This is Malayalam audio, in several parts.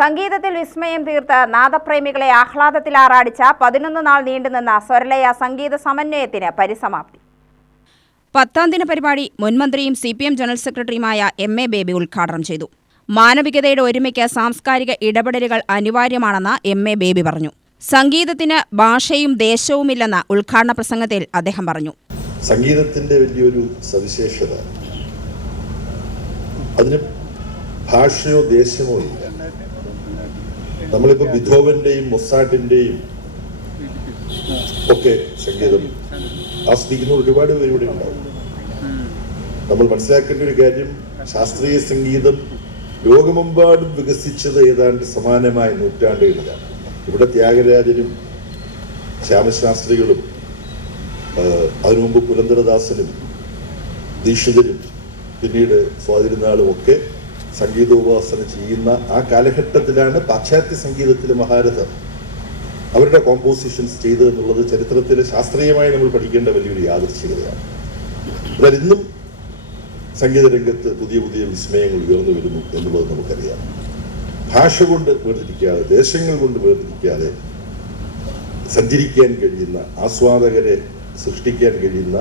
സംഗീതത്തിൽ വിസ്മയം തീർത്ത് നാദപ്രേമികളെ ആഹ്ലാദത്തിലാറാടിച്ച 11 നാൾ നീണ്ടുനിന്ന സ്വരലയ സംഗീത സമന്വയത്തിന് പരിസമാപ്തി. 10ാം ദിന പരിപാടി മുൻമന്ത്രിയും CPM ജനറൽ സെക്രട്ടറിയുമായ MA ബേബി ഉദ്ഘാടനം ചെയ്തു. മാനവികതയുടെ ഒരുമയ്ക്ക് സാംസ്കാരിക ഇടപെടലുകൾ അനിവാര്യമാണെന്ന് MA ബേബി പറഞ്ഞു. സംഗീതത്തിന് ഭാഷയും ദേശവുമില്ലെന്ന് ഉദ്ഘാടന പ്രസംഗത്തിൽ അദ്ദേഹം പറഞ്ഞു. സംഗീതത്തിന്റെ വലിയൊരു സവിശേഷത അതിന് ഭാഷയോ ദേശമോ ഇല്ല. നമ്മളിപ്പോൾ ബിഥോവന്റെയും മൊസാർട്ടിന്റെയും ഒക്കെ സംഗീതം ആസ്വദിക്കുന്ന ഒരുപാട് പേര് ഇവിടെ ഉണ്ടാവും. നമ്മൾ മനസ്സിലാക്കേണ്ട ഒരു കാര്യം, ശാസ്ത്രീയ സംഗീതം ലോകമെമ്പാടും വികസിച്ചത് ഏതാണ്ട് സമാനമായ നൂറ്റാണ്ടുകളിലാണ്. ഇവിടെ ത്യാഗരാജനും ശ്യാമശാസ്ത്രികളും അതിനു മുമ്പ് പുരന്ദരദാസനും ദീക്ഷിതരും പിന്നീട് സ്വാതിരുന്നാളും ഒക്കെ സംഗീതോപാസന ചെയ്യുന്ന ആ കാലഘട്ടത്തിലാണ് പാശ്ചാത്യ സംഗീതത്തിലെ മഹാരഥർ അവരുടെ കോമ്പോസിഷൻസ് ചെയ്തതെന്നുള്ളത് ചരിത്രത്തിൽ ശാസ്ത്രീയമായി നമ്മൾ പഠിക്കേണ്ട വലിയൊരു യാദൃശ്ചികതയാണ്. എന്നാൽ ഇന്നും സംഗീത രംഗത്ത് പുതിയ പുതിയ വിസ്മയങ്ങൾ ഉയർന്നു വരുന്നു എന്നുള്ളത് നമുക്കറിയാം. ഭാഷ കൊണ്ട് വേർതിരിക്കാതെ, ദേശങ്ങൾ കൊണ്ട് വേർതിരിക്കാതെ സഞ്ചരിക്കാൻ കഴിയുന്ന, ആസ്വാദകരെ സൃഷ്ടിക്കാൻ കഴിയുന്ന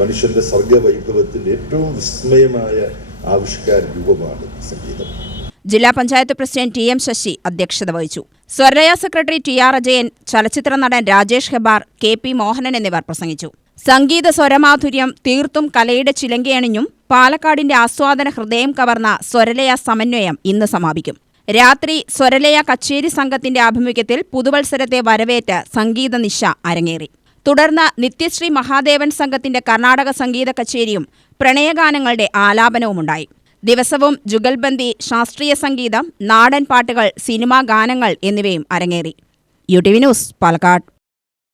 മനുഷ്യന്റെ സർഗവൈഭവത്തിന്റെ ഏറ്റവും വിസ്മയമായ ആവിഷ്കാര രൂപമാണ് സംഗീതം. ജില്ലാ പഞ്ചായത്ത് പ്രസിഡന്റ് TM ശശി അധ്യക്ഷത വഹിച്ചു. സ്വരലയ സെക്രട്ടറി TR അജയൻ, ചലച്ചിത്ര നടൻ രാജേഷ് ഹെബാർ, KP മോഹനൻ എന്നിവർ പ്രസംഗിച്ചു. സംഗീത സ്വരമാധുര്യം തീർത്തും കലയുടെ ചിലങ്കയണിഞ്ഞും പാലക്കാടിന്റെ ആസ്വാദന ഹൃദയം കവർന്ന സ്വരലയ സമന്വയം ഇന്ന് സമാപിക്കും. രാത്രി സ്വരലയ കച്ചേരി സംഘത്തിന്റെ ആഭിമുഖ്യത്തിൽ പുതുവത്സരത്തെ വരവേറ്റ് സംഗീത നിശ അരങ്ങേറി. തുടർന്ന് നിത്യശ്രീ മഹാദേവൻ സംഘത്തിന്റെ കർണാടക സംഗീത കച്ചേരിയും പ്രണയഗാനങ്ങളുടെ ആലാപനവുമുണ്ടായി. ദിവസവും ജുഗൽബന്ദി, ശാസ്ത്രീയ സംഗീതം, നാടൻ പാട്ടുകൾ, സിനിമാ ഗാനങ്ങൾ എന്നിവയും അരങ്ങേറി. UTV news, Palakkad.